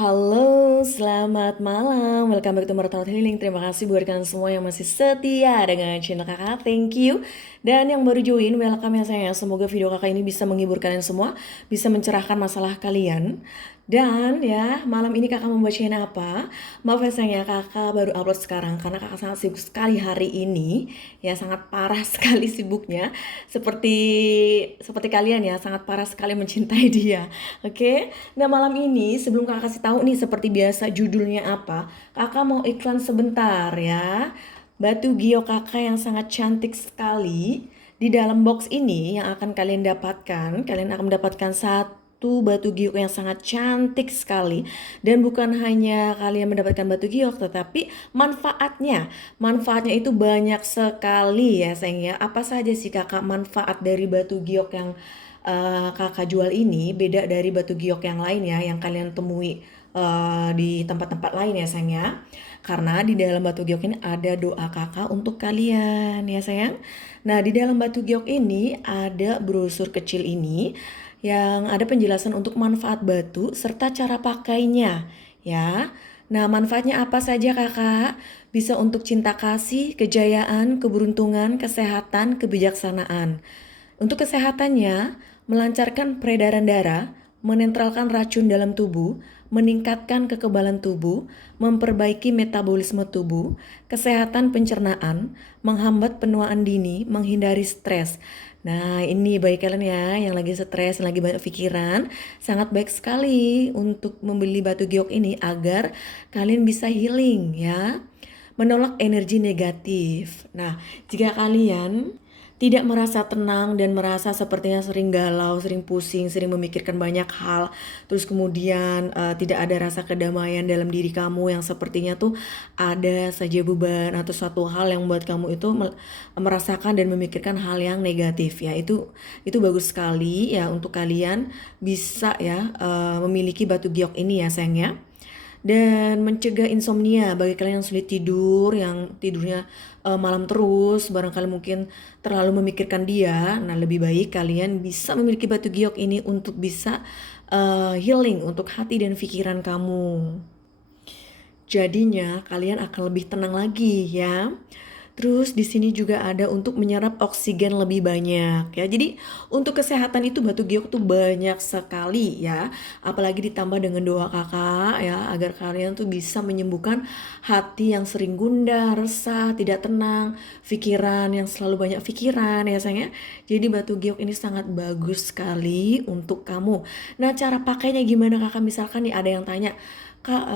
Halo, selamat malam. Welcome back to Martabat Healing. Terima kasih buat kalian semua yang masih setia dengan channel kakak. Thank you. Dan yang baru join, welcome ya sayang. Semoga video kakak ini bisa menghibur kalian semua, bisa mencerahkan masalah kalian. Dan ya, malam ini kakak mau bacain apa? Maaf ya sayang ya, kakak baru upload sekarang karena kakak sangat sibuk sekali hari ini. Ya, sangat parah sekali sibuknya. Seperti seperti kalian ya, sangat parah sekali mencintai dia. Oke. Nah, malam ini sebelum kakak kasih tahu nih seperti biasa judulnya apa, kakak mau iklan sebentar ya. Batu giok kakak yang sangat cantik sekali. Di dalam box ini yang akan kalian akan mendapatkan satu batu giok yang sangat cantik sekali. Dan bukan hanya kalian mendapatkan batu giok, tetapi manfaatnya itu banyak sekali ya sayang ya. Apa saja sih kakak manfaat dari batu giok yang kakak jual ini beda dari batu giok yang lain ya yang kalian temui di tempat-tempat lain ya sayang ya. Karena di dalam batu giok ini ada doa kakak untuk kalian ya sayang. Nah, di dalam batu giok ini ada brosur kecil ini yang ada penjelasan untuk manfaat batu serta cara pakainya ya. Nah, manfaatnya apa saja kakak? Bisa untuk cinta kasih, kejayaan, keberuntungan, kesehatan, kebijaksanaan. Untuk kesehatannya, melancarkan peredaran darah, menetralkan racun dalam tubuh, meningkatkan kekebalan tubuh, memperbaiki metabolisme tubuh, kesehatan pencernaan, menghambat penuaan dini, menghindari stres. Nah, ini bagi kalian ya yang lagi stres, yang lagi banyak pikiran, sangat baik sekali untuk membeli batu giok ini agar kalian bisa healing ya, menolak energi negatif. Nah, jika kalian tidak merasa tenang dan merasa sepertinya sering galau, sering pusing, sering memikirkan banyak hal, terus kemudian tidak ada rasa kedamaian dalam diri kamu yang sepertinya tuh ada saja beban atau suatu hal yang membuat kamu itu merasakan dan memikirkan hal yang negatif ya, itu bagus sekali ya untuk kalian bisa ya memiliki batu giok ini ya sayang ya. Dan mencegah insomnia bagi kalian yang sulit tidur, yang tidurnya malam terus, barangkali mungkin terlalu memikirkan dia. Nah, lebih baik kalian bisa memiliki batu giok ini untuk bisa healing untuk hati dan pikiran kamu. Jadinya kalian akan lebih tenang lagi ya. Terus di sini juga ada untuk menyerap oksigen lebih banyak ya. Jadi untuk kesehatan itu batu giok tuh banyak sekali ya. Apalagi ditambah dengan doa kakak ya agar kalian tuh bisa menyembuhkan hati yang sering gundah, resah, tidak tenang, pikiran yang selalu banyak pikiran ya sayang ya. Jadi batu giok ini sangat bagus sekali untuk kamu. Nah, cara pakainya gimana kakak? Misalkan nih ada yang tanya, Kak,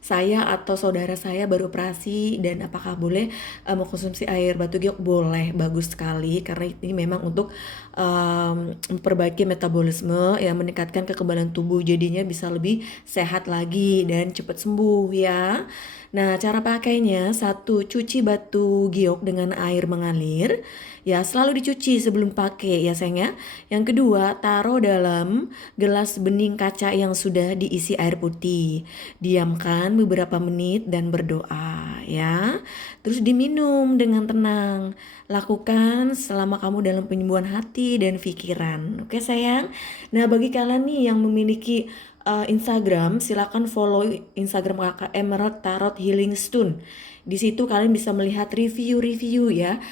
saya atau saudara saya baru operasi dan apakah boleh mengkonsumsi air batu giok? Boleh, bagus sekali karena ini memang untuk memperbaiki metabolisme ya, meningkatkan kekebalan tubuh, jadinya bisa lebih sehat lagi dan cepat sembuh ya. Nah, cara pakainya, satu, cuci batu giok dengan air mengalir ya, selalu dicuci sebelum pakai ya sayang ya. Yang kedua, taruh dalam gelas bening kaca yang sudah diisi air putih. Diamkan beberapa menit dan berdoa ya. Terus diminum dengan tenang. Lakukan selama kamu dalam penyembuhan hati dan pikiran. Oke sayang. Nah, bagi kalian nih yang memiliki Instagram, silakan follow Instagram kakak Emerald Tarot Healing Stone. Di situ kalian bisa melihat review-review ya,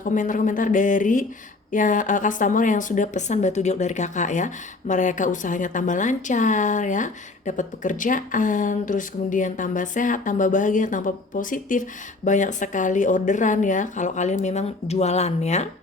komentar-komentar dari ya customer yang sudah pesan batu giok dari kakak ya. Mereka usahanya tambah lancar ya, dapat pekerjaan, terus kemudian tambah sehat, tambah bahagia, tambah positif, banyak sekali orderan ya kalau kalian memang jualan ya.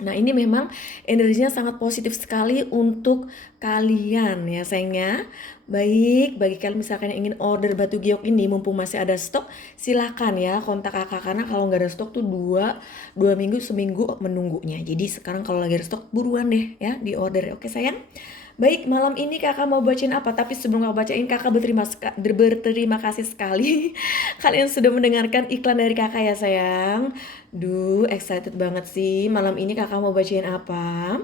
Nah, ini memang energinya sangat positif sekali untuk kalian ya sayangnya. Baik, bagi kalian misalkan yang ingin order batu giok ini mumpung masih ada stok, silakan ya kontak kakak karena kalau nggak ada stok tuh dua minggu seminggu menunggunya. Jadi sekarang kalau lagi ada stok buruan deh ya di order. Oke sayang. Baik, malam ini kakak mau bacain apa? Tapi sebelum kakak bacain, kakak berterima kasih sekali kalian sudah mendengarkan iklan dari kakak ya sayang. Duh, excited banget sih. Malam ini kakak mau bacain apa?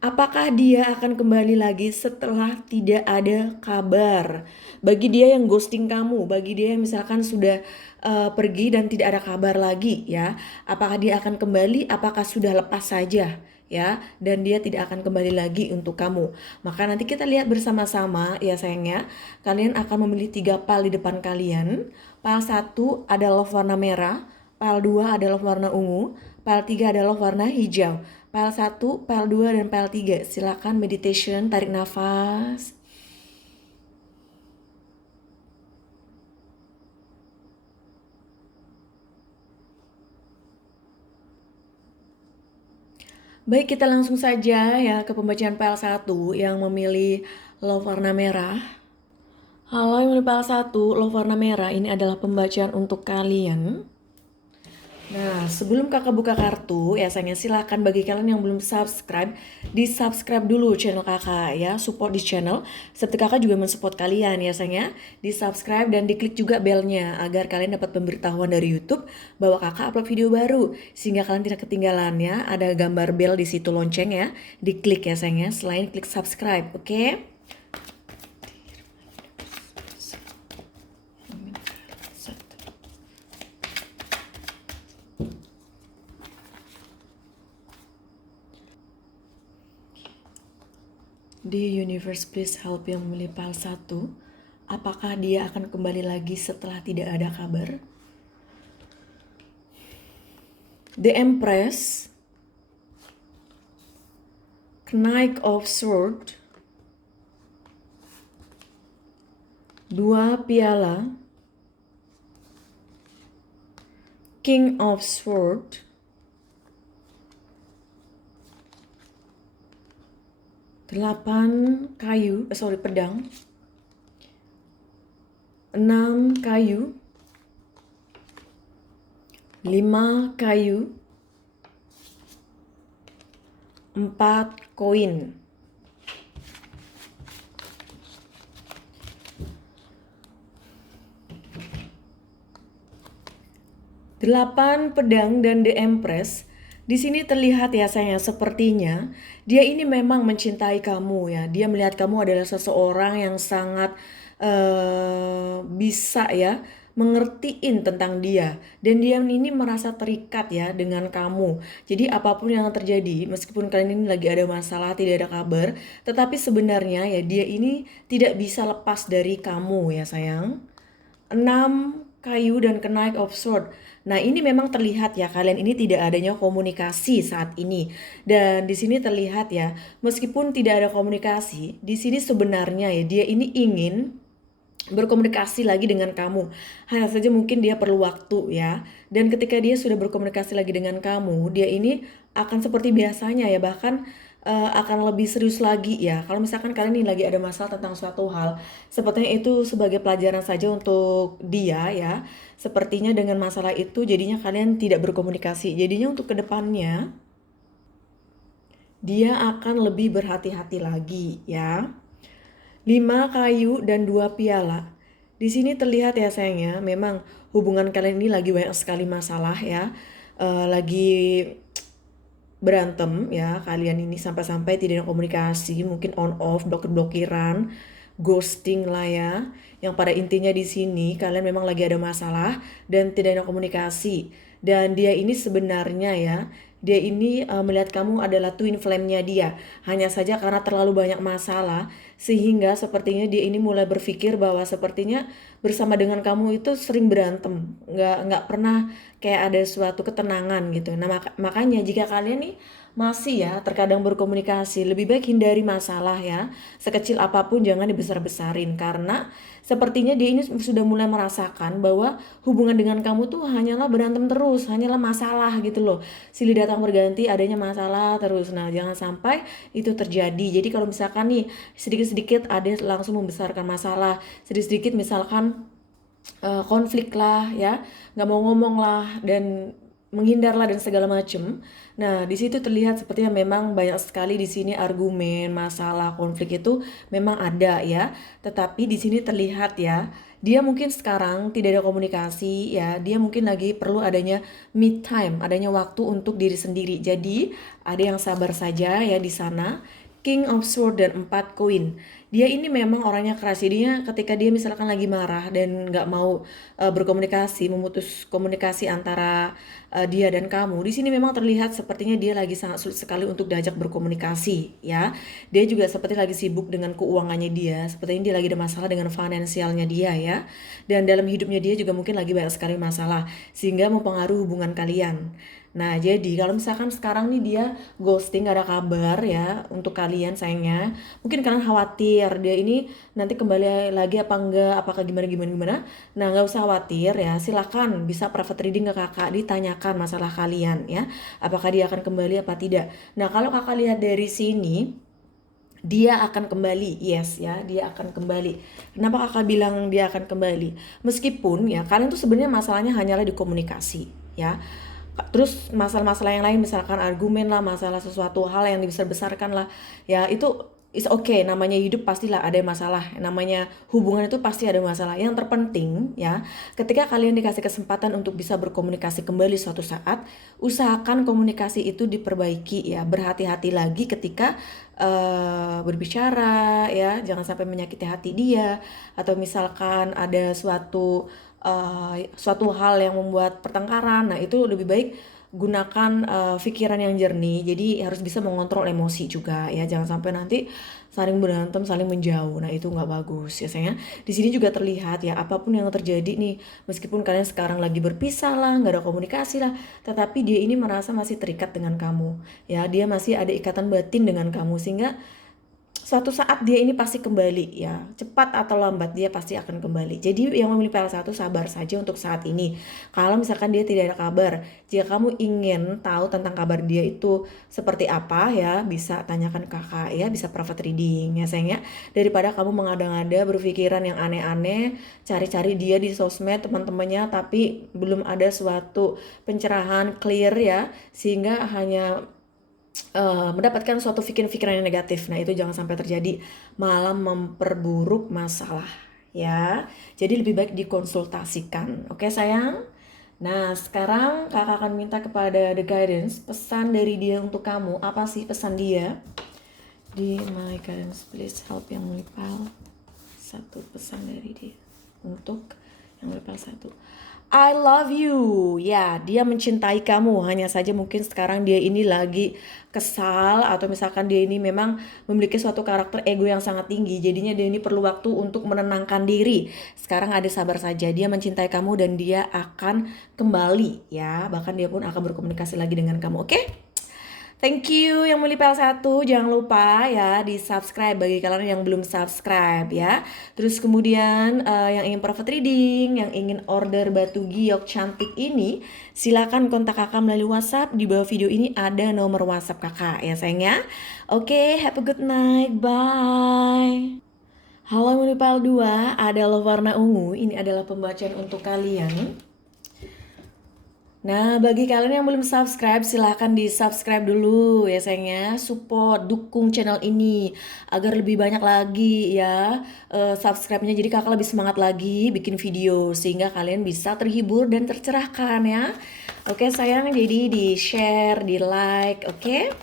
Apakah dia akan kembali lagi setelah tidak ada kabar? Bagi dia yang ghosting kamu, bagi dia yang misalkan sudah pergi dan tidak ada kabar lagi ya. Apakah dia akan kembali? Apakah sudah lepas saja? ya, dan dia tidak akan kembali lagi untuk kamu. Maka nanti kita lihat bersama-sama ya sayangnya, kalian akan memilih 3 pile di depan kalian. Pile 1 adalah warna merah, pile 2 adalah warna ungu, pile 3 adalah warna hijau. Pile 1, pile 2, dan pile 3. Silakan meditation, tarik nafas. Baik, kita langsung saja ya ke pembacaan pile 1 yang memilih love warna merah. Halo yang memilih pile 1, love warna merah, ini adalah pembacaan untuk kalian. Nah, sebelum kakak buka kartu, ya sayangnya silahkan bagi kalian yang belum subscribe, di subscribe dulu channel kakak ya, support di channel. Seperti kakak juga mensupport kalian ya sayangnya, di subscribe dan diklik juga belnya agar kalian dapat pemberitahuan dari YouTube bahwa kakak upload video baru, sehingga kalian tidak ketinggalan ya. Ada gambar bel di situ lonceng ya, diklik ya sayangnya, selain klik subscribe, oke? Di universe please help yang memilih pile 1. Apakah dia akan kembali lagi setelah tidak ada kabar? The Empress, Knight of Sword, 2 piala, King of Sword, 8 kayu, pedang, 6 kayu, 5 kayu, 4 koin. Delapan pedang dan The Empress. Di sini terlihat ya sayang, sepertinya dia ini memang mencintai kamu ya. Dia melihat kamu adalah seseorang yang sangat bisa ya mengertiin tentang dia, dan dia ini merasa terikat ya dengan kamu. Jadi apapun yang terjadi, meskipun kalian ini lagi ada masalah, tidak ada kabar, tetapi sebenarnya ya dia ini tidak bisa lepas dari kamu ya sayang. 6 kayu dan Knight of Sword. Nah, ini memang terlihat ya kalian ini tidak adanya komunikasi saat ini. Dan di sini terlihat ya, meskipun tidak ada komunikasi, di sini sebenarnya ya dia ini ingin berkomunikasi lagi dengan kamu. Hanya saja mungkin dia perlu waktu ya. Dan ketika dia sudah berkomunikasi lagi dengan kamu, dia ini akan seperti biasanya ya, bahkan akan lebih serius lagi ya. Kalau misalkan kalian ini lagi ada masalah tentang suatu hal, sepertinya itu sebagai pelajaran saja untuk dia ya. Sepertinya dengan masalah itu jadinya kalian tidak berkomunikasi. Jadinya untuk kedepannya dia akan lebih berhati-hati lagi ya. 5 kayu dan 2 piala. Di sini terlihat ya sayangnya, memang hubungan kalian ini lagi banyak sekali masalah ya. Lagi berantem ya kalian ini, sampai-sampai tidak ada komunikasi, mungkin on off, blokir-blokiran, ghosting lah ya. Yang pada intinya di sini kalian memang lagi ada masalah dan tidak ada komunikasi. Dan dia ini sebenarnya ya, dia ini melihat kamu adalah twin flame-nya dia. Hanya saja karena terlalu banyak masalah, sehingga sepertinya dia ini mulai berpikir bahwa sepertinya bersama dengan kamu itu sering berantem, nggak pernah kayak ada suatu ketenangan gitu. Nah makanya jika kalian nih masih ya terkadang berkomunikasi, lebih baik hindari masalah ya. Sekecil apapun jangan dibesar-besarin, karena sepertinya dia ini sudah mulai merasakan bahwa hubungan dengan kamu tuh hanyalah berantem terus, hanyalah masalah gitu loh. Silih datang berganti, adanya masalah terus. Nah, jangan sampai itu terjadi. Jadi kalau misalkan nih sedikit-sedikit ada langsung membesarkan masalah, sedikit-sedikit misalkan konflik lah ya, nggak mau ngomong lah dan menghindarlah dan segala macem. Nah, di situ terlihat sepertinya memang banyak sekali di sini argumen, masalah, konflik itu memang ada ya. Tetapi di sini terlihat ya, dia mungkin sekarang tidak ada komunikasi ya. Dia mungkin lagi perlu adanya me time, adanya waktu untuk diri sendiri. Jadi, ada yang sabar saja ya di sana. King of Sword dan 4 koin. Dia ini memang orangnya keras. Jadinya ketika dia misalkan lagi marah dan nggak mau berkomunikasi, memutus komunikasi antara dia dan kamu. Di sini memang terlihat sepertinya dia lagi sangat sulit sekali untuk diajak berkomunikasi, ya. Dia juga seperti lagi sibuk dengan keuangannya dia. Sepertinya dia lagi ada masalah dengan finansialnya dia, ya. Dan dalam hidupnya dia juga mungkin lagi banyak sekali masalah sehingga mempengaruhi hubungan kalian. Nah, jadi kalau misalkan sekarang nih dia ghosting, gak ada kabar ya untuk kalian sayangnya. Mungkin kalian khawatir dia ini nanti kembali lagi apa enggak, apakah gimana. Nah, nggak usah khawatir ya. Silakan bisa private reading ke kakak, ditanyakan masalah kalian ya. Apakah dia akan kembali apa tidak. Nah, kalau kakak lihat dari sini, dia akan kembali, yes ya, dia akan kembali. Kenapa kakak bilang dia akan kembali? Meskipun ya kalian tuh sebenarnya masalahnya hanyalah di komunikasi ya. Terus masalah-masalah yang lain misalkan argumen lah, masalah sesuatu hal yang dibesar-besarkan lah, ya itu is okay. Namanya hidup pastilah ada masalah, namanya hubungan itu pasti ada masalah. Yang terpenting ya, ketika kalian dikasih kesempatan untuk bisa berkomunikasi kembali suatu saat, usahakan komunikasi itu diperbaiki ya. Berhati-hati lagi ketika berbicara ya, jangan sampai menyakiti hati dia. Atau misalkan ada suatu hal yang membuat pertengkaran, nah itu lebih baik gunakan pikiran yang jernih. Jadi harus bisa mengontrol emosi juga ya, jangan sampai nanti saling berantem, saling menjauh. Nah itu nggak bagus ya sayang. Di sini juga terlihat ya, apapun yang terjadi nih, meskipun kalian sekarang lagi berpisah lah, nggak ada komunikasi lah, tetapi dia ini merasa masih terikat dengan kamu ya, dia masih ada ikatan batin dengan kamu, sehingga suatu saat dia ini pasti kembali ya, cepat atau lambat dia pasti akan kembali. Jadi yang memilih PL1 sabar saja untuk saat ini. Kalau misalkan dia tidak ada kabar, jika kamu ingin tahu tentang kabar dia itu seperti apa ya, bisa tanyakan kakak ya, bisa private reading ya sayang ya. Daripada kamu mengada-ngada berpikiran yang aneh-aneh, cari-cari dia di sosmed teman-temannya tapi belum ada suatu pencerahan clear ya, sehingga hanya mendapatkan suatu pikiran-pikiran yang negatif. Nah itu jangan sampai terjadi, malah memperburuk masalah ya. Jadi lebih baik dikonsultasikan, oke sayang. Nah sekarang kakak akan minta kepada The Guidance, pesan dari dia untuk kamu. Apa sih pesan dia? Di My Guidance please help yang Lipal. Satu pesan dari dia untuk yang Lipal 1. I love you. Ya, dia mencintai kamu. Hanya saja mungkin sekarang dia ini lagi kesal, atau misalkan dia ini memang memiliki suatu karakter ego yang sangat tinggi. Jadinya dia ini perlu waktu untuk menenangkan diri. Sekarang ada sabar saja. Dia mencintai kamu dan dia akan kembali ya. Bahkan dia pun akan berkomunikasi lagi dengan kamu. Oke? Thank you yang beli PL1, jangan lupa ya di subscribe bagi kalian yang belum subscribe ya. Terus kemudian yang ingin private reading, yang ingin order batu giok cantik ini, silakan kontak kakak melalui WhatsApp. Di bawah video ini ada nomor WhatsApp kakak ya sayangnya. Oke, have a good night, bye. Halo yang beli PL2, adalah warna ungu, ini adalah pembacaan untuk kalian. Nah, bagi kalian yang belum subscribe, silahkan di subscribe dulu ya sayangnya. Support, dukung channel ini agar lebih banyak lagi ya subscribe-nya. Jadi kakak lebih semangat lagi bikin video, sehingga kalian bisa terhibur dan tercerahkan ya. Oke sayang, jadi di share, di like, oke?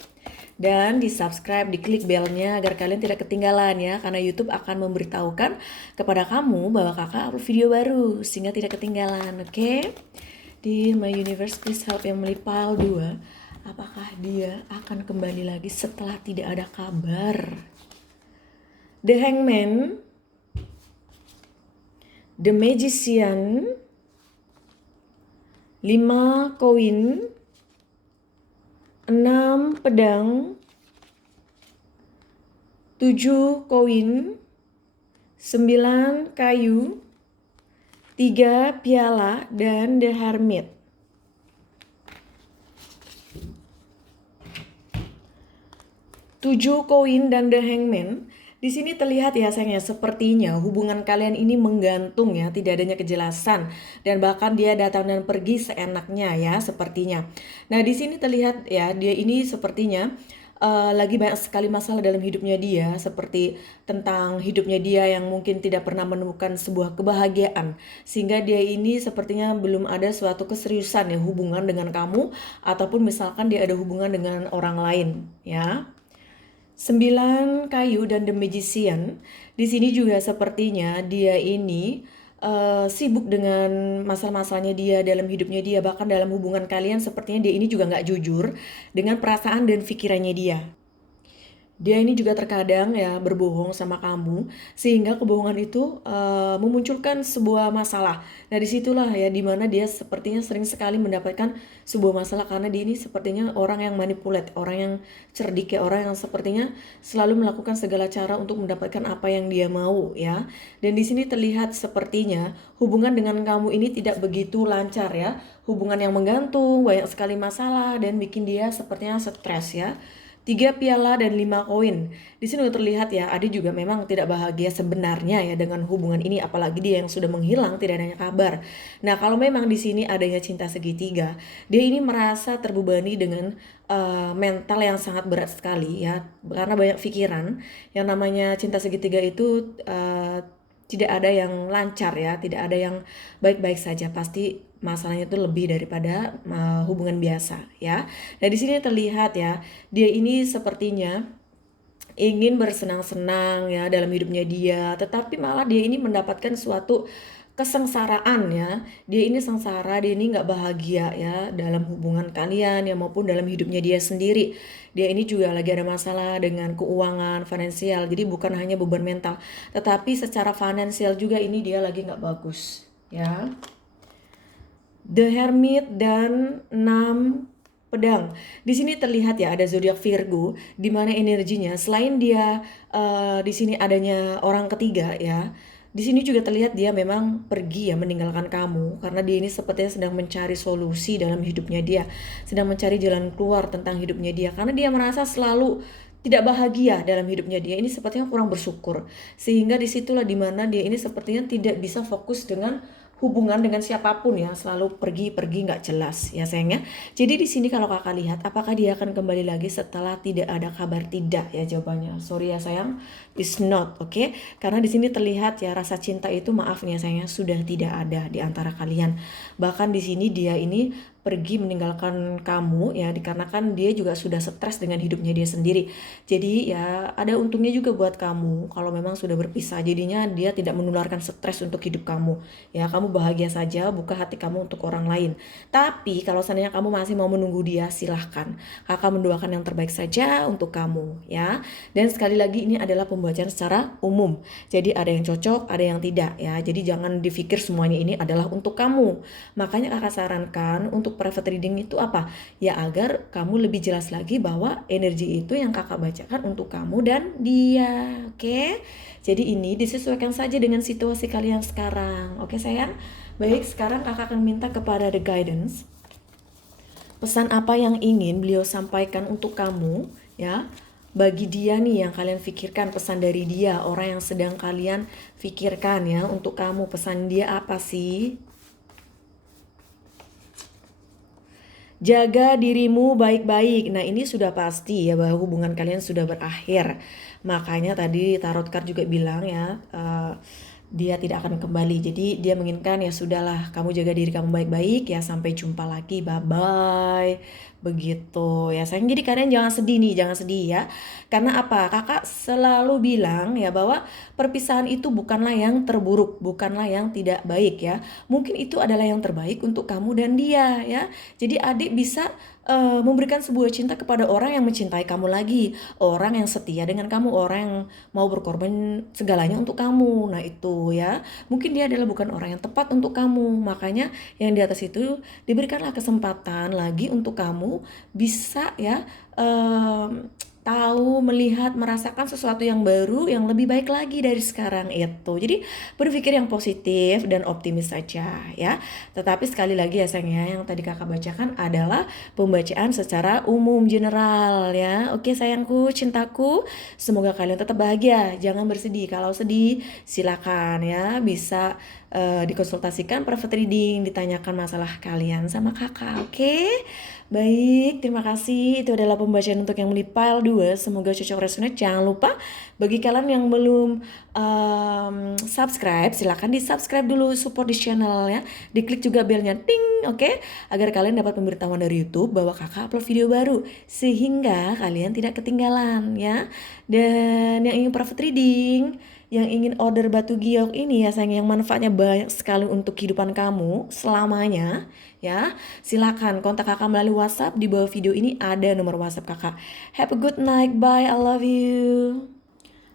Dan di subscribe, di klik belnya agar kalian tidak ketinggalan ya. Karena YouTube akan memberitahukan kepada kamu bahwa kakak upload video baru, sehingga tidak ketinggalan, oke? Di My Universe please help yang Melipal 2. Apakah dia akan kembali lagi setelah tidak ada kabar? The Hangman, The Magician, 5 koin, 6 pedang, 7 koin, 9 kayu, 3 piala, dan The Hermit. 7 koin dan The Hangman. Di sini terlihat ya sayangnya, sepertinya hubungan kalian ini menggantung ya, tidak adanya kejelasan, dan bahkan dia datang dan pergi seenaknya ya sepertinya. Nah di sini terlihat ya, dia ini sepertinya lagi banyak sekali masalah dalam hidupnya dia, seperti tentang hidupnya dia yang mungkin tidak pernah menemukan sebuah kebahagiaan, sehingga dia ini sepertinya belum ada suatu keseriusan ya hubungan dengan kamu, ataupun misalkan dia ada hubungan dengan orang lain ya. Sembilan kayu dan The Magician. Di sini juga sepertinya dia ini sibuk dengan masalah-masalahnya dia dalam hidupnya dia, bahkan dalam hubungan kalian sepertinya dia ini juga nggak jujur dengan perasaan dan pikirannya dia. Dia ini juga terkadang ya berbohong sama kamu sehingga kebohongan itu memunculkan sebuah masalah. Nah disitulah ya dimana dia sepertinya sering sekali mendapatkan sebuah masalah karena dia ini sepertinya orang yang manipulate, orang yang cerdik ya, orang yang sepertinya selalu melakukan segala cara untuk mendapatkan apa yang dia mau ya. Dan di sini terlihat sepertinya hubungan dengan kamu ini tidak begitu lancar ya, hubungan yang menggantung, banyak sekali masalah dan bikin dia sepertinya stres ya. Tiga piala dan lima koin. Di sini udah terlihat ya, Adi juga memang tidak bahagia sebenarnya ya dengan hubungan ini, apalagi dia yang sudah menghilang tidak adanya kabar. Nah, kalau memang di sini adanya cinta segitiga, dia ini merasa terbebani dengan mental yang sangat berat sekali ya, karena banyak pikiran. Yang namanya cinta segitiga itu tidak ada yang lancar ya, tidak ada yang baik-baik saja, pasti masalahnya itu lebih daripada hubungan biasa ya. Nah, di sini terlihat ya, dia ini sepertinya ingin bersenang-senang ya dalam hidupnya dia, tetapi malah dia ini mendapatkan suatu kesengsaraan ya. Dia ini sengsara, dia ini nggak bahagia ya dalam hubungan kalian ya maupun dalam hidupnya dia sendiri. Dia ini juga lagi ada masalah dengan keuangan, finansial. Jadi bukan hanya beban mental, tetapi secara finansial juga ini dia lagi nggak bagus ya. The Hermit dan 6 pedang. Di sini terlihat ya ada zodiak Virgo di mana energinya selain dia di sini adanya orang ketiga ya. Di sini juga terlihat dia memang pergi ya meninggalkan kamu karena dia ini sepertinya sedang mencari solusi dalam hidupnya dia, sedang mencari jalan keluar tentang hidupnya dia karena dia merasa selalu tidak bahagia dalam hidupnya dia ini sepertinya kurang bersyukur sehingga disitulah dimana dia ini sepertinya tidak bisa fokus dengan hubungan dengan siapapun ya, selalu pergi-pergi nggak jelas ya sayangnya. Jadi di sini kalau kakak lihat apakah dia akan kembali lagi setelah tidak ada kabar, tidak ya jawabannya. Sorry ya sayang, is not, oke? Karena di sini terlihat ya rasa cinta itu maaf nih ya sayangnya sudah tidak ada di antara kalian. Bahkan di sini dia ini pergi meninggalkan kamu ya dikarenakan dia juga sudah stres dengan hidupnya dia sendiri. Jadi ya ada untungnya juga buat kamu kalau memang sudah berpisah. Jadinya dia tidak menularkan stres untuk hidup kamu. Ya kamu bahagia saja, buka hati kamu untuk orang lain. Tapi kalau seandainya kamu masih mau menunggu dia, silahkan. Kakak mendoakan yang terbaik saja untuk kamu ya. Dan sekali lagi ini adalah pembacaan secara umum. Jadi ada yang cocok, ada yang tidak ya. Jadi jangan dipikir semuanya ini adalah untuk kamu. Makanya kakak sarankan untuk private reading itu apa? Ya agar kamu lebih jelas lagi bahwa energi itu yang kakak bacakan untuk kamu dan dia. Oke? Jadi ini disesuaikan saja dengan situasi kalian sekarang. Oke sayang? Baik, sekarang kakak akan minta kepada the guidance. Pesan apa yang ingin beliau sampaikan untuk kamu ya? Bagi dia nih yang kalian pikirkan, pesan dari dia, orang yang sedang kalian pikirkan ya untuk kamu, pesan dia apa sih? Jaga dirimu baik-baik. Nah ini sudah pasti ya bahwa hubungan kalian sudah berakhir. Makanya tadi tarot card juga bilang ya dia tidak akan kembali. Jadi dia menginginkan ya sudahlah kamu jaga diri kamu baik-baik ya, sampai jumpa lagi, bye-bye. Begitu ya sayang. Jadi kalian jangan sedih nih, jangan sedih ya. Karena apa? Kakak selalu bilang ya bahwa perpisahan itu bukanlah yang terburuk, bukanlah yang tidak baik ya. Mungkin itu adalah yang terbaik untuk kamu dan dia ya. Jadi adik bisa memberikan sebuah cinta kepada orang yang mencintai kamu lagi, orang yang setia dengan kamu, orang yang mau berkorban segalanya untuk kamu. Nah itu ya, mungkin dia adalah bukan orang yang tepat untuk kamu. Makanya yang di atas itu diberikanlah kesempatan lagi untuk kamu bisa ya tahu, melihat, merasakan sesuatu yang baru, yang lebih baik lagi dari sekarang itu. Jadi berpikir yang positif dan optimis saja ya. Tetapi sekali lagi ya sayang ya, yang tadi kakak bacakan adalah pembacaan secara umum general ya. Oke sayangku, cintaku, semoga kalian tetap bahagia. Jangan bersedih. Kalau sedih silakan ya bisa dikonsultasikan private reading, ditanyakan masalah kalian sama kakak. Oke. Baik, terima kasih. Itu adalah pembacaan untuk yang Pile 2. Semoga cocok resonate. Jangan lupa bagi kalian yang belum subscribe, silahkan di subscribe dulu, support di channel ya. Diklik juga belnya, ting, oke? Agar kalian dapat pemberitahuan dari YouTube bahwa kakak upload video baru. Sehingga kalian tidak ketinggalan ya. Dan yang ingin private reading, yang ingin order batu giok ini ya sayang, yang manfaatnya banyak sekali untuk kehidupan kamu selamanya ya, silakan kontak kakak melalui WhatsApp. Di bawah video ini ada nomor WhatsApp kakak. Have a good night, bye, I love you.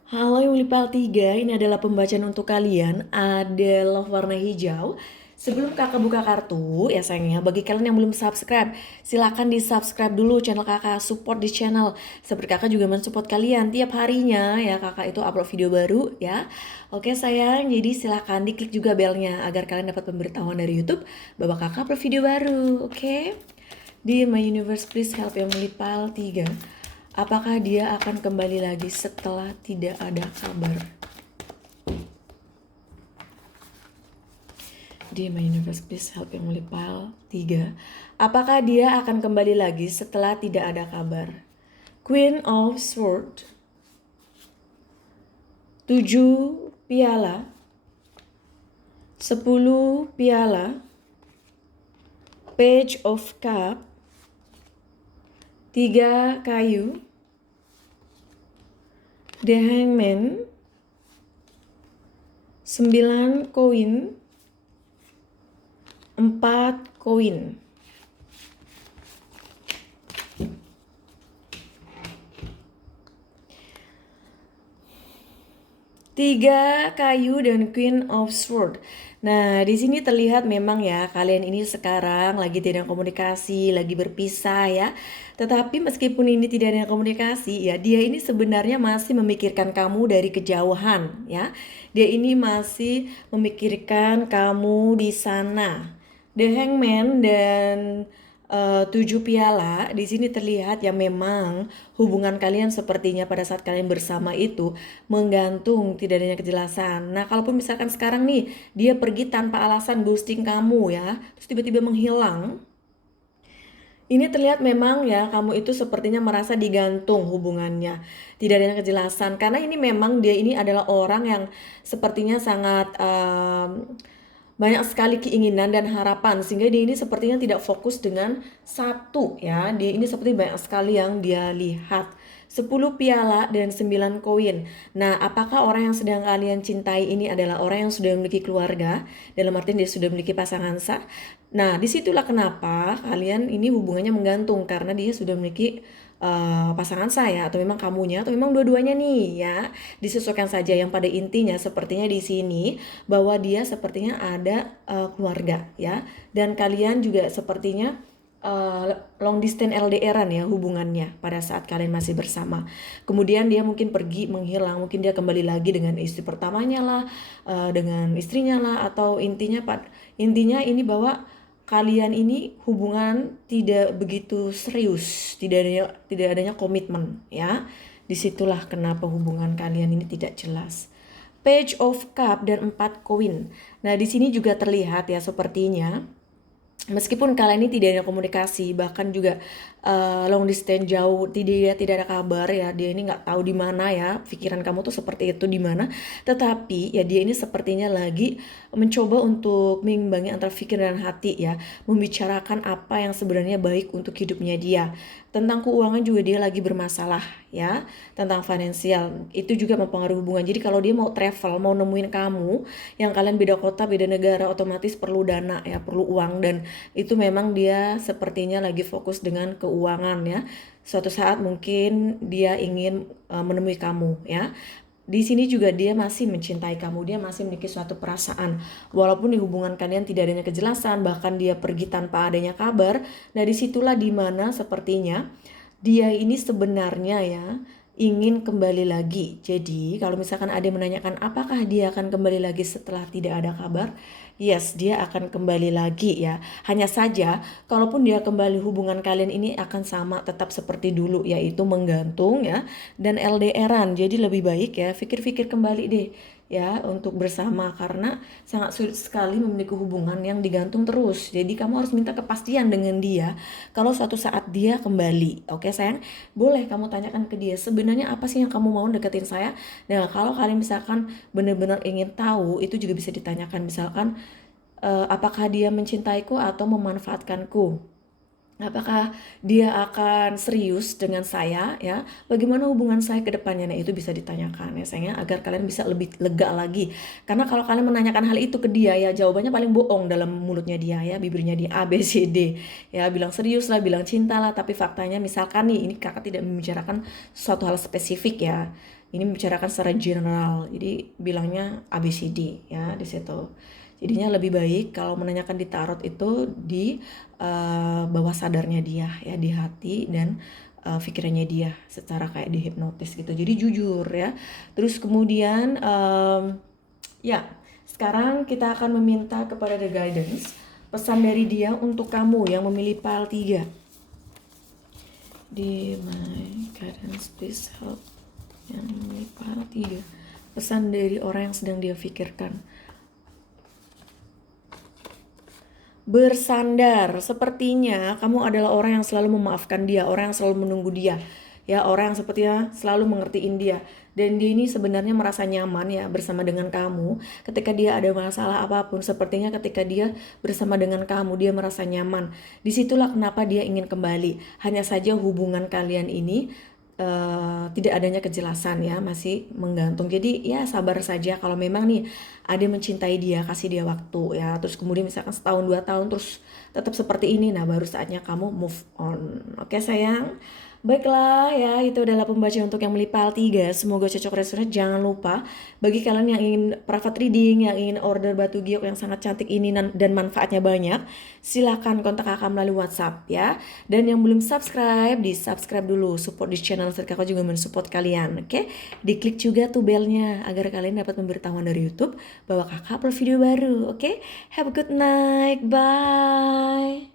Halo yang Pile 3, ini adalah pembacaan untuk kalian. Ada love warna hijau. Sebelum kakak buka kartu, ya sayangnya, bagi kalian yang belum subscribe, silakan di subscribe dulu channel kakak, support di channel. Seperti kakak juga mensupport kalian tiap harinya ya, kakak itu upload video baru ya. Oke sayang, jadi silakan diklik juga belnya agar kalian dapat pemberitahuan dari YouTube bahwa kakak upload video baru, oke? Di My Universe, please help yang Pile 3. Apakah dia akan kembali lagi setelah tidak ada kabar? Di My Universe, please help yang Pile 3. Apakah dia akan kembali lagi setelah tidak ada kabar? Queen of Swords, 7 piala, 10 piala, Page of Cup, 3 kayu, The Hangman, 9 koin, 4 koin. Tiga kayu dan Queen of Sword. Nah, di sini terlihat memang ya kalian ini sekarang lagi tidak ada komunikasi, lagi berpisah ya. Tetapi meskipun ini tidak ada komunikasi ya, dia ini sebenarnya masih memikirkan kamu dari kejauhan ya. Dia ini masih memikirkan kamu di sana. The Hangman dan 7 piala di sini terlihat ya, memang hubungan kalian sepertinya pada saat kalian bersama itu menggantung, tidak adanya kejelasan. Nah, kalaupun misalkan sekarang nih dia pergi tanpa alasan, ghosting kamu ya, terus tiba-tiba menghilang, ini terlihat memang ya kamu itu sepertinya merasa digantung hubungannya, tidak adanya kejelasan, karena ini memang dia ini adalah orang yang sepertinya sangat banyak sekali keinginan dan harapan, sehingga dia ini sepertinya tidak fokus dengan satu ya. Dia ini seperti banyak sekali yang dia lihat. 10 piala dan 9 koin. Nah, apakah orang yang sedang kalian cintai ini adalah orang yang sudah memiliki keluarga? Dalam artian dia sudah memiliki pasangan sah. Nah, disitulah kenapa kalian ini hubungannya menggantung, karena dia sudah memiliki pasangan saya, atau memang kamunya, atau memang dua-duanya nih ya. Disesuaikan saja, yang pada intinya sepertinya di sini bahwa dia sepertinya ada keluarga ya, dan kalian juga sepertinya long distance LDR-an ya hubungannya pada saat kalian masih bersama. Kemudian dia mungkin pergi menghilang, mungkin dia kembali lagi dengan istri pertamanya lah, dengan istrinya lah, atau intinya ini bahwa kalian ini hubungan tidak begitu serius, tidak adanya komitmen ya. Disitulah kenapa hubungan kalian ini tidak jelas. Page of Cup dan 4 koin. Nah, di sini juga terlihat ya sepertinya meskipun kalian ini tidak ada komunikasi, bahkan juga long distance jauh, tidak ada kabar ya, dia ini nggak tahu di mana ya, pikiran kamu tuh seperti itu di mana, tetapi ya dia ini sepertinya lagi mencoba untuk mengimbangi antara pikiran dan hati ya, membicarakan apa yang sebenarnya baik untuk hidupnya dia. Tentang keuangan juga dia lagi bermasalah ya, tentang finansial itu juga mempengaruhi hubungan. Jadi kalau dia mau travel, mau nemuin kamu yang kalian beda kota, beda negara, otomatis perlu dana ya, perlu uang, dan itu memang dia sepertinya lagi fokus dengan keuangan ya. Suatu saat mungkin dia ingin menemui kamu ya. Di sini juga dia masih mencintai kamu, dia masih memiliki suatu perasaan. Walaupun di hubungan kalian tidak adanya kejelasan, bahkan dia pergi tanpa adanya kabar. Nah, disitulah dimana sepertinya dia ini sebenarnya ya ingin kembali lagi. Jadi kalau misalkan ada yang menanyakan apakah dia akan kembali lagi setelah tidak ada kabar, yes, dia akan kembali lagi ya. Hanya saja kalaupun dia kembali, hubungan kalian ini akan sama, tetap seperti dulu, yaitu menggantung ya, dan LDR-an. Jadi lebih baik ya pikir-pikir kembali deh ya untuk bersama, karena sangat sulit sekali memiliki hubungan yang digantung terus. Jadi kamu harus minta kepastian dengan dia kalau suatu saat dia kembali. Oke sayang, boleh kamu tanyakan ke dia sebenarnya apa sih yang kamu mau deketin saya. Nah kalau kalian misalkan benar-benar ingin tahu, itu juga bisa ditanyakan, misalkan apakah dia mencintaiku atau memanfaatkanku. Apakah dia akan serius dengan saya ya? Bagaimana hubungan saya ke depannya? Nah, itu bisa ditanyakan ya sayangnya, agar kalian bisa lebih lega lagi. Karena kalau kalian menanyakan hal itu ke dia ya, jawabannya paling bohong dalam mulutnya dia ya, bibirnya dia A B C D. Ya, bilang serius lah, bilang cinta lah, tapi faktanya misalkan nih, ini kakak tidak membicarakan suatu hal spesifik ya. Ini membicarakan secara general. Jadi bilangnya A B C D ya di situ. Jadinya lebih baik kalau menanyakan di tarot itu di bawah sadarnya dia ya, di hati dan pikirannya dia secara kayak dihipnotis gitu. Jadi jujur ya. Terus kemudian ya sekarang kita akan meminta kepada The Guidance pesan dari dia untuk kamu yang memilih pile 3. Di my guidance please help yang memilih pile 3. Pesan dari orang yang sedang dia pikirkan. Bersandar, sepertinya kamu adalah orang yang selalu memaafkan dia, orang yang selalu menunggu dia, ya, orang yang sepertinya selalu mengertiin dia. Dan dia ini sebenarnya merasa nyaman ya bersama dengan kamu. Ketika dia ada masalah apapun, sepertinya ketika dia bersama dengan kamu, dia merasa nyaman. Disitulah kenapa dia ingin kembali. Hanya saja hubungan kalian ini tidak adanya kejelasan ya, masih menggantung. Jadi ya sabar saja, kalau memang nih ada mencintai dia, kasih dia waktu ya. Terus kemudian misalkan setahun 2 tahun terus tetap seperti ini, nah baru saatnya kamu move on. Oke sayang. Baiklah ya, itu adalah pembaca untuk yang melipal 3. Semoga cocok resonate. Jangan lupa bagi kalian yang ingin private reading, yang ingin order batu giok yang sangat cantik ini dan manfaatnya banyak, silahkan kontak kakak melalui WhatsApp ya. Dan yang belum subscribe, di subscribe dulu, support di channel kakak juga mensupport kalian. Oke, diklik juga tuh belnya agar kalian dapat pemberitahuan dari YouTube bahwa kakak upload video baru. Oke, have a good night, bye.